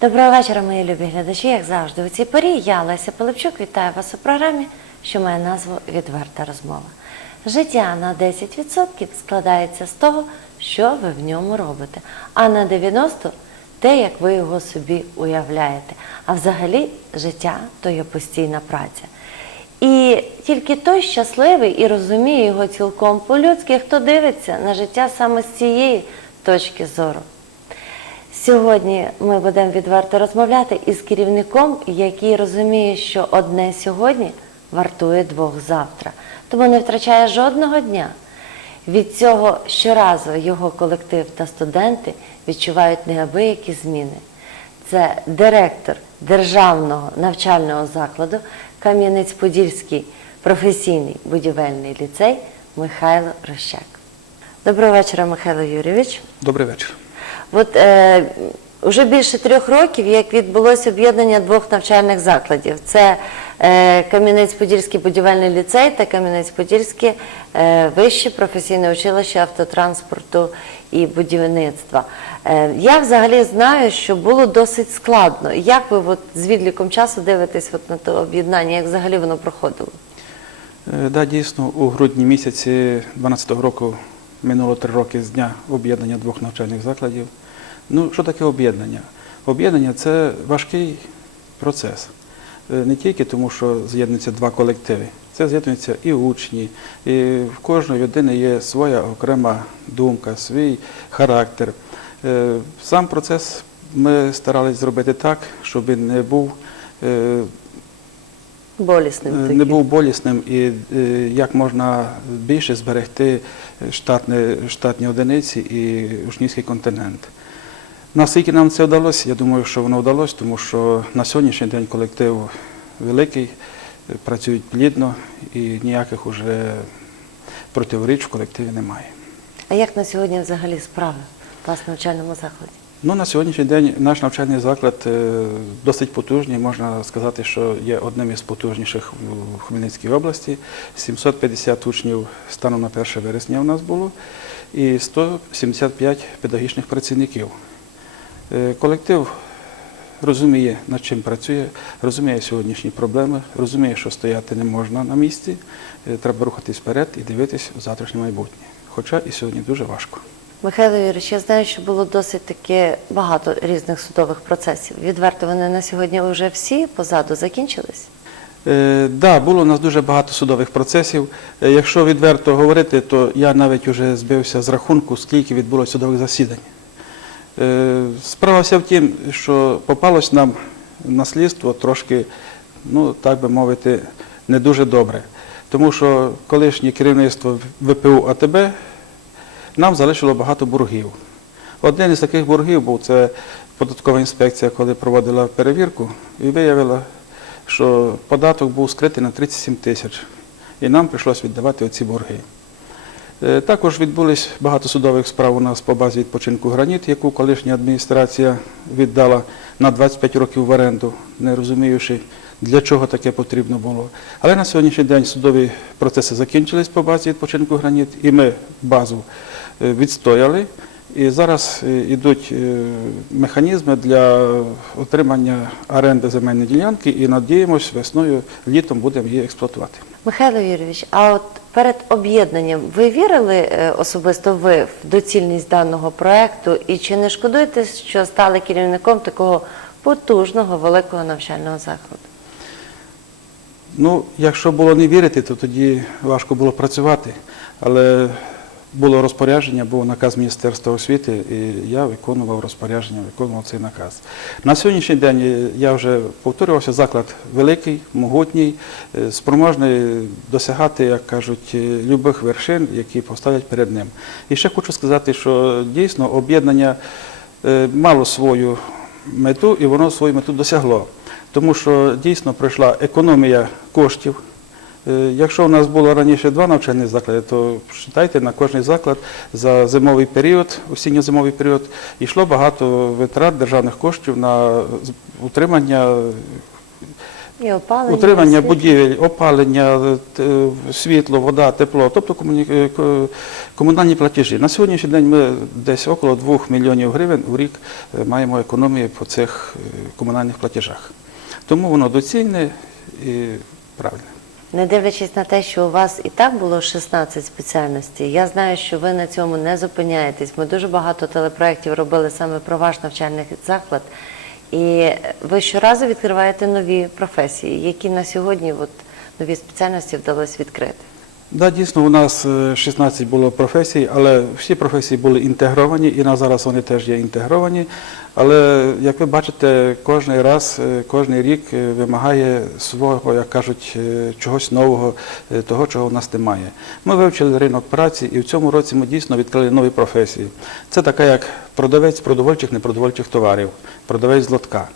Доброго вечора, мої любі глядачі. Як завжди, у цій порі я, Леся Пилипчук, вітаю вас у програмі, що має назву Відверта розмова. Життя на 10% складається з того, що ви в ньому робите, а на 90% те, як ви його собі уявляєте. А взагалі життя то є постійна праця. І тільки той щасливий і розуміє його цілком по-людськи, хто дивиться на життя саме з цієї точки зору. Сьогодні ми будемо відверто розмовляти із керівником, який розуміє, що одне сьогодні вартує двох завтра, тому не втрачає жодного дня. Від цього щоразу його колектив та студенти відчувають неабиякі зміни. Це директор державного навчального закладу Кам'янець-Подільський професійний будівельний ліцей Михайло Рощак. Доброго вечора, Михайло Юрійович. Добрий вечір. От е, вже більше трьох років, як відбулося об'єднання двох навчальних закладів. Це е, Кам'янець-Подільський будівельний ліцей та Кам'янець-Подільське е, вище професійне училище автотранспорту і будівництва. Е, я взагалі знаю, що було досить складно. Як ви от, з відліком часу дивитесь от, на те об'єднання, як взагалі воно проходило? Е, Да, дійсно, у грудні місяці 2012 року минуло три роки з дня об'єднання двох навчальних закладів. Ну, що таке об'єднання? Об'єднання це важкий процес. Е, Не тільки тому, що з'єднуються два колективи. Це з'єднуються і учні, і в кожної людини є своя окрема думка, свій характер. Е, Сам процес ми старались зробити так, щоб він не був е, Болісним Е, таким. не був болісним і е, як можна більше зберегти штатні, штатні одиниці і учнівський континент. Наскільки нам це вдалося, я думаю, що воно вдалося, тому що на сьогоднішній день колектив великий, е, працюють плідно і ніяких уже противоріч в колективі немає. А як на сьогодні взагалі справи у вас навчальному закладі? Ну, на сьогоднішній день наш навчальний заклад е, досить потужний. Можна сказати, що є одним із потужніших в Хмельницькій області. 750 учнів станом на 1 вересня у нас було і 175 педагогічних працівників. Е, Колектив розуміє, над чим працює, розуміє сьогоднішні проблеми, розуміє, що стояти не можна на місці. Е, Треба рухатись вперед і дивитись у завтрашнє майбутнє. Хоча і сьогодні дуже важко. Михайло Юрійович, я знаю, що було досить таки багато різних судових процесів. Відверто вони на сьогодні вже всі позаду закінчились. Е, да, було у нас дуже багато судових процесів. Е, якщо відверто говорити, то я навіть вже збився з рахунку, скільки відбулося судових засідань. Е, справа вся в тім, що попалось нам наслідство трошки, ну так би мовити, не дуже добре. Тому що колишнє керівництво ВПУ АТБ нам залишило багато боргів. Один із таких боргів був це податкова інспекція, коли проводила перевірку, і виявила, що податок був скритий на 37 тисяч. І нам прийшлося віддавати оці борги. Е, Також відбулись багато судових справ у нас по базі відпочинку граніт, яку колишня адміністрація віддала на 25 років в оренду, не розуміючи, для чого таке потрібно було. Але на сьогоднішній день судові процеси закінчились по базі відпочинку граніт, і ми базу відстояли. І зараз е, йдуть е, механізми для отримання оренди земельної ділянки і надіємось, весною, літом будемо її експлуатувати. Михайло Юрійович, а от перед об'єднанням ви вірили е, особисто ви в доцільність даного проекту і чи не шкодуєте, що стали керівником такого потужного великого навчального закладу? Ну, якщо було не вірити, то тоді важко було працювати. Але було розпорядження, був наказ Міністерства освіти, і я виконував розпорядження, виконував цей наказ. На сьогоднішній день е, я вже повторювався, заклад великий, могутній, е, спроможний досягати, як кажуть, е, любих вершин, які поставлять перед ним. І ще хочу сказати, що дійсно об'єднання мало свою мету, і воно свою мету досягло. тому що дійсно пройшла економія коштів. Е, Якщо у нас було раніше два навчальні заклади, то вважайте, на кожний заклад за зимовий період, осінньо-зимовий період, йшло багато витрат державних коштів на утримання І опалення, Утримання будівель, опалення, світло, вода, тепло, тобто е, комунальні платежі. На сьогоднішній день ми десь около 2 мільйонів гривень у рік е, маємо економії по цих е, комунальних платежах. Тому воно доцільне і правильне. Не дивлячись на те, що у вас і так було 16 спеціальностей, я знаю, що ви на цьому не зупиняєтесь. Ми дуже багато телепроєктів робили саме про ваш навчальний заклад. І ви щоразу відкриваєте нові професії, які на сьогодні от, нові спеціальності вдалося відкрити. Да, дійсно, у нас е, 16 було професій, але всі професії були інтегровані, і на зараз вони теж є інтегровані. Але як ви бачите, кожен раз, е, кожен рік е, вимагає свого, як кажуть, е, чогось нового, е, того, чого у нас немає. Ми вивчили ринок праці, і в цьому році ми дійсно відкрили нові професії. Це така як продавець продовольчих непродовольчих товарів, продавець з лотка.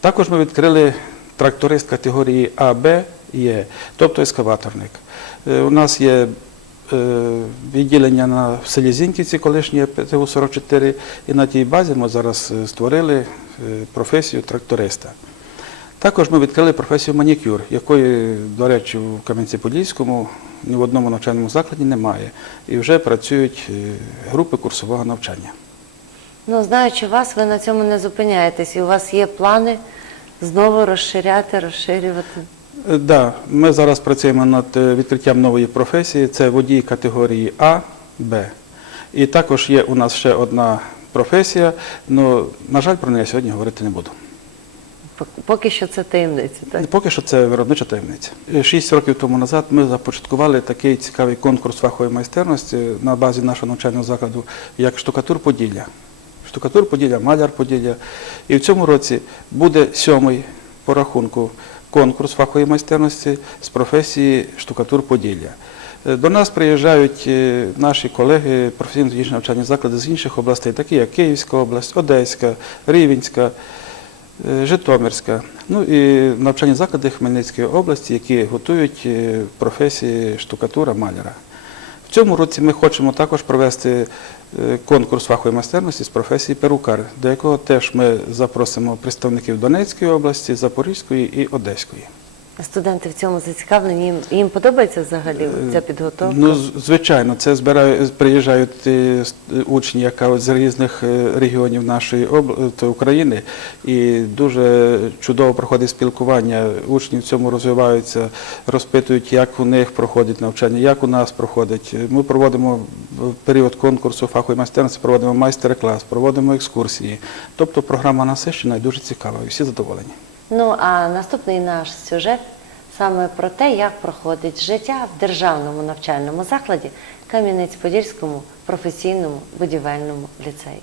Також ми відкрили тракторист категорії А, Б, Є, тобто ескаваторник. Е, У нас є е, відділення на селі Зіньківці, колишнє ПТУ-44, і на тій базі ми зараз е, створили професію тракториста. Також ми відкрили професію манікюр, якої, до речі, в Кам'янці-Подільському ні в одному навчальному закладі немає. І вже працюють групи курсового навчання. Ну, знаючи вас, ви на цьому не зупиняєтесь, і у вас є плани знову розширяти, розширювати. Так, да, ми зараз працюємо над е, відкриттям нової професії. Це водій категорії А, Б. І також є у нас ще одна професія, але, на жаль, про неї сьогодні говорити не буду. Поки що це таємниця, так? Поки що це виробнича таємниця. Е, Шість років тому назад ми започаткували такий цікавий конкурс фахової майстерності на базі нашого навчального закладу, як штукатур Поділля. Штукатур Поділля, маляр Поділля. І в цьому році буде сьомий по рахунку конкурс фахової майстерності з професії штукатур Поділля. Е, До нас приїжджають е, наші колеги, професійно-технічні навчальні заклади з інших областей, такі як Київська область, Одеська, Рівенська, е, Житомирська, ну і навчальні заклади Хмельницької області, які готують професії штукатура маляра. В цьому році ми хочемо також провести конкурс фахової майстерності з професії перукар, до якого теж ми запросимо представників Донецької області, Запорізької і Одеської. Студенти в цьому зацікавлені. Їм, їм подобається взагалі ця підготовка? Ну, звичайно, це збирають, приїжджають е, учні, яка з різних е, регіонів нашої обл- України, і дуже чудово проходить спілкування. Учні в цьому розвиваються, розпитують, як у них проходить навчання, як у нас проходить. Ми проводимо період конкурсу фахової майстерності, проводимо майстер-клас, проводимо екскурсії. Тобто програма насичена і дуже цікава, і всі задоволені. Ну а наступний наш сюжет саме про те, як проходить життя в державному навчальному закладі Кам'янець-Подільському професійному будівельному ліцеї.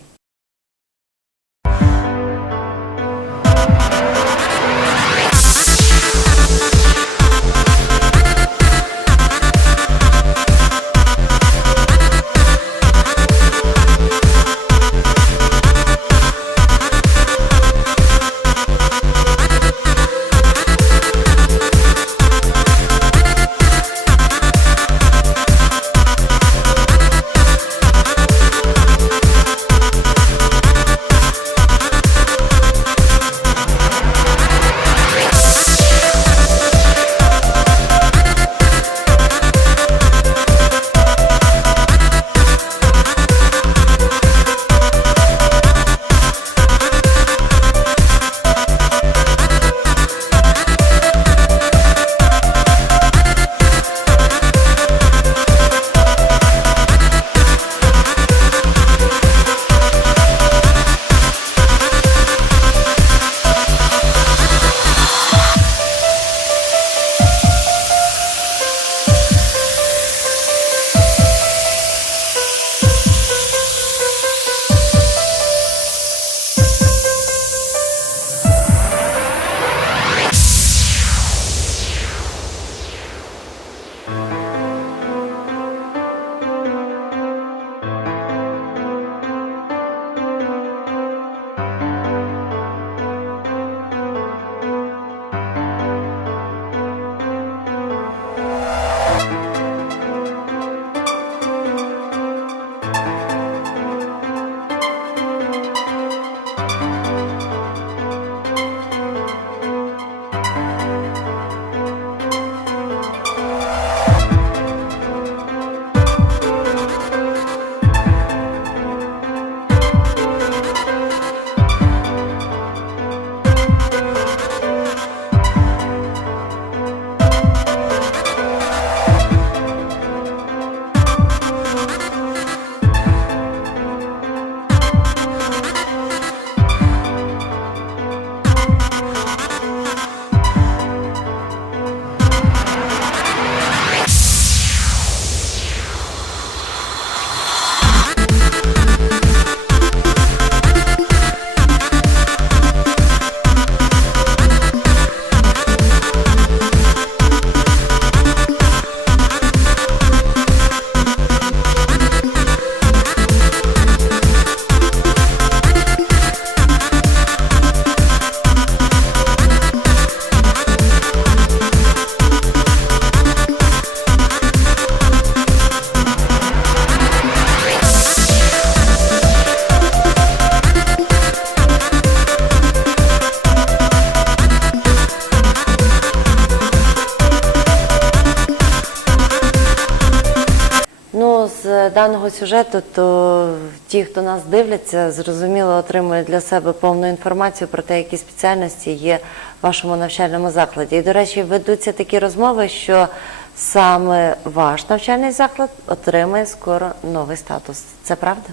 Даного сюжету, то ті, хто нас дивляться, зрозуміло отримують для себе повну інформацію про те, які спеціальності є в вашому навчальному закладі. І, до речі, ведуться такі розмови, що саме ваш навчальний заклад отримає скоро новий статус. Це правда?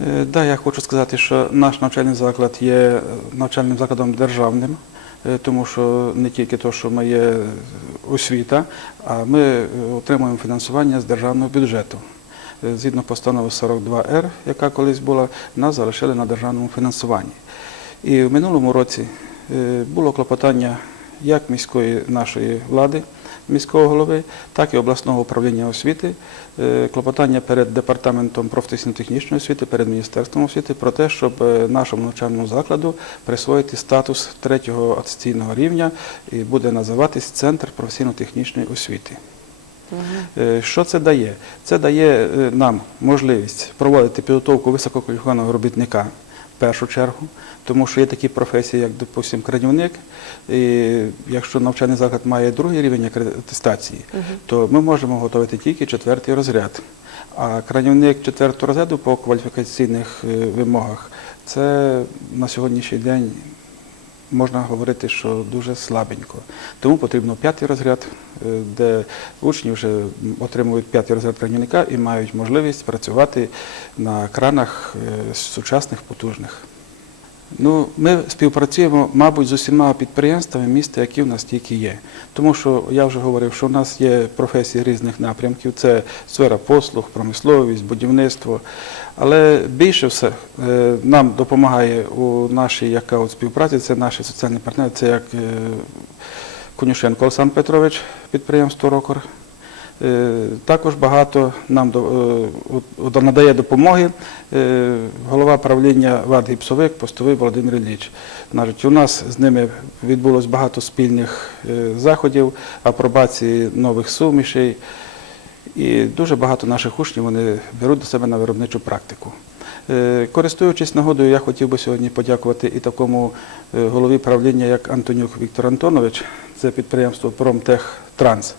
Е, Да, я хочу сказати, що наш навчальний заклад є е, навчальним закладом державним, е, тому що не тільки то, що ми є освіта, а ми е, отримуємо фінансування з державного бюджету. Е, Згідно постанови 42Р, яка колись була, нас залишили на державному фінансуванні. І в минулому році е, було клопотання як міської нашої влади, міського голови, так і обласного управління освіти, е, клопотання перед департаментом професійно-технічної освіти, перед міністерством освіти про те, щоб нашому навчальному закладу присвоїти статус третього атестаційного рівня і буде називатись Центр професійно-технічної освіти. Е, Що це дає? Це дає е, нам можливість проводити підготовку висококваліфікованого робітника в першу чергу, тому що є такі професії, як, допустимо, крадівник. І якщо навчальний заклад має другий рівень атестації, то ми можемо готувати тільки четвертий розряд. А крадівник четвертого розряду по кваліфікаційних е, вимогах це на сьогоднішній день можна говорити, що дуже слабенько. Тому потрібно п'ятий розряд, е, де учні вже отримують п'ятий розряд кранівника і мають можливість працювати на кранах е, сучасних потужних. Ну, ми співпрацюємо, мабуть, з усіма підприємствами міста, які в нас тільки є. Тому що я вже говорив, що в нас є професії різних напрямків: це сфера послуг, промисловість, будівництво. Але більше все е, нам допомагає у нашій яка от співпраці, це наші соціальні партнери, це як е, Конюшенко Олександр Петрович, підприємство Рокор. Е, Також багато нам е, надає допомоги е, голова правління ВАД «Гіпсовик» постовий Володимир Ілліч. У нас з ними відбулось багато спільних заходів, апробації нових сумішей. І дуже багато наших учнів вони беруть до себе на виробничу практику. Користуючись нагодою, я хотів би сьогодні подякувати і такому голові правління, як Антонюк Віктор Антонович, це підприємство Промтех Транс,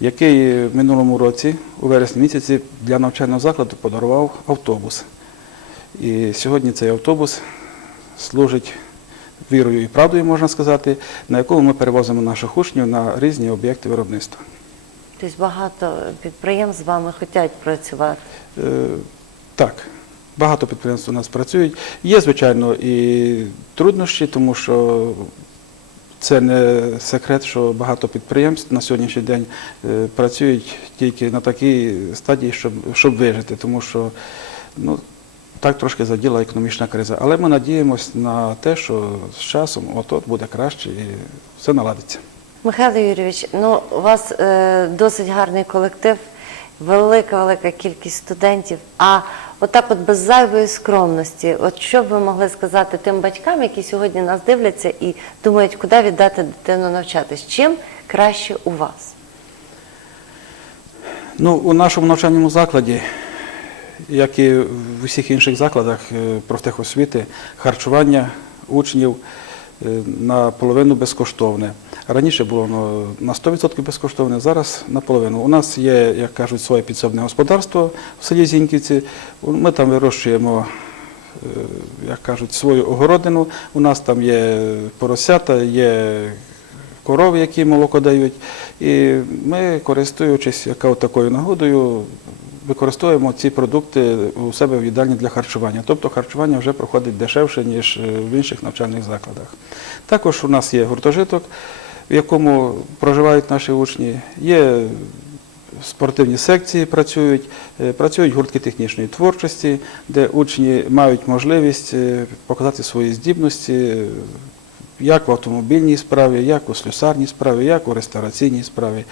який в минулому році, у вересні місяці, для навчального закладу подарував автобус. І сьогодні цей автобус служить вірою і правдою, можна сказати, на якому ми перевозимо наших учнів на різні об'єкти виробництва. Тобто багато підприємств з вами хочуть працювати. Е, Так, багато підприємств у нас працюють. Є, звичайно, і труднощі, тому що це не секрет, що багато підприємств на сьогоднішній день е, працюють тільки на такій стадії, щоб, щоб вижити, тому що ну, так трошки заділа економічна криза. Але ми надіємося на те, що з часом от-от буде краще і все наладиться. Михайло Юрійович, ну у вас е, досить гарний колектив, велика велика кількість студентів. А отак, от без зайвої скромності, от що б ви могли сказати тим батькам, які сьогодні нас дивляться і думають, куди віддати дитину навчатись? Чим краще у вас? Ну, у нашому навчальному закладі, як і в усіх інших закладах е, профтехосвіти, харчування учнів е, наполовину безкоштовне. Раніше було ну, на 100% безкоштовне, зараз наполовину. У нас є, як кажуть, своє підсобне господарство в селі Зіньківці. Ми там вирощуємо е, як кажуть, свою огородину. У нас там є поросята, є корови, які молоко дають. І ми, користуючись яка такою нагодою, використовуємо ці продукти у себе в їдальні для харчування. Тобто харчування вже проходить дешевше, ніж е, в інших навчальних закладах. Також у нас є гуртожиток, в якому проживають наші учні. Є спортивні секції працюють, е, працюють гуртки технічної творчості, де учні мають можливість е, показати свої здібності як в автомобільній справі, як у слюсарній справі, як у реставраційній справі.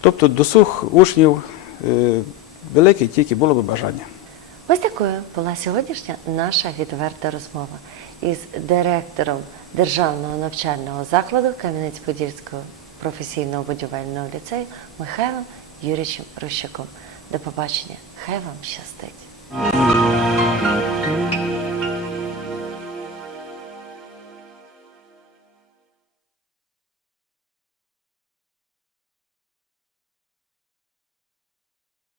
Тобто досуг учнів е, великий, тільки було би бажання. Ось такою була сьогоднішня наша відверта розмова із директором Державного навчального закладу Кам'янець-Подільського професійного будівельного ліцею Михайлом Юрійовичем Рощаком. До побачення. Хай вам щастить.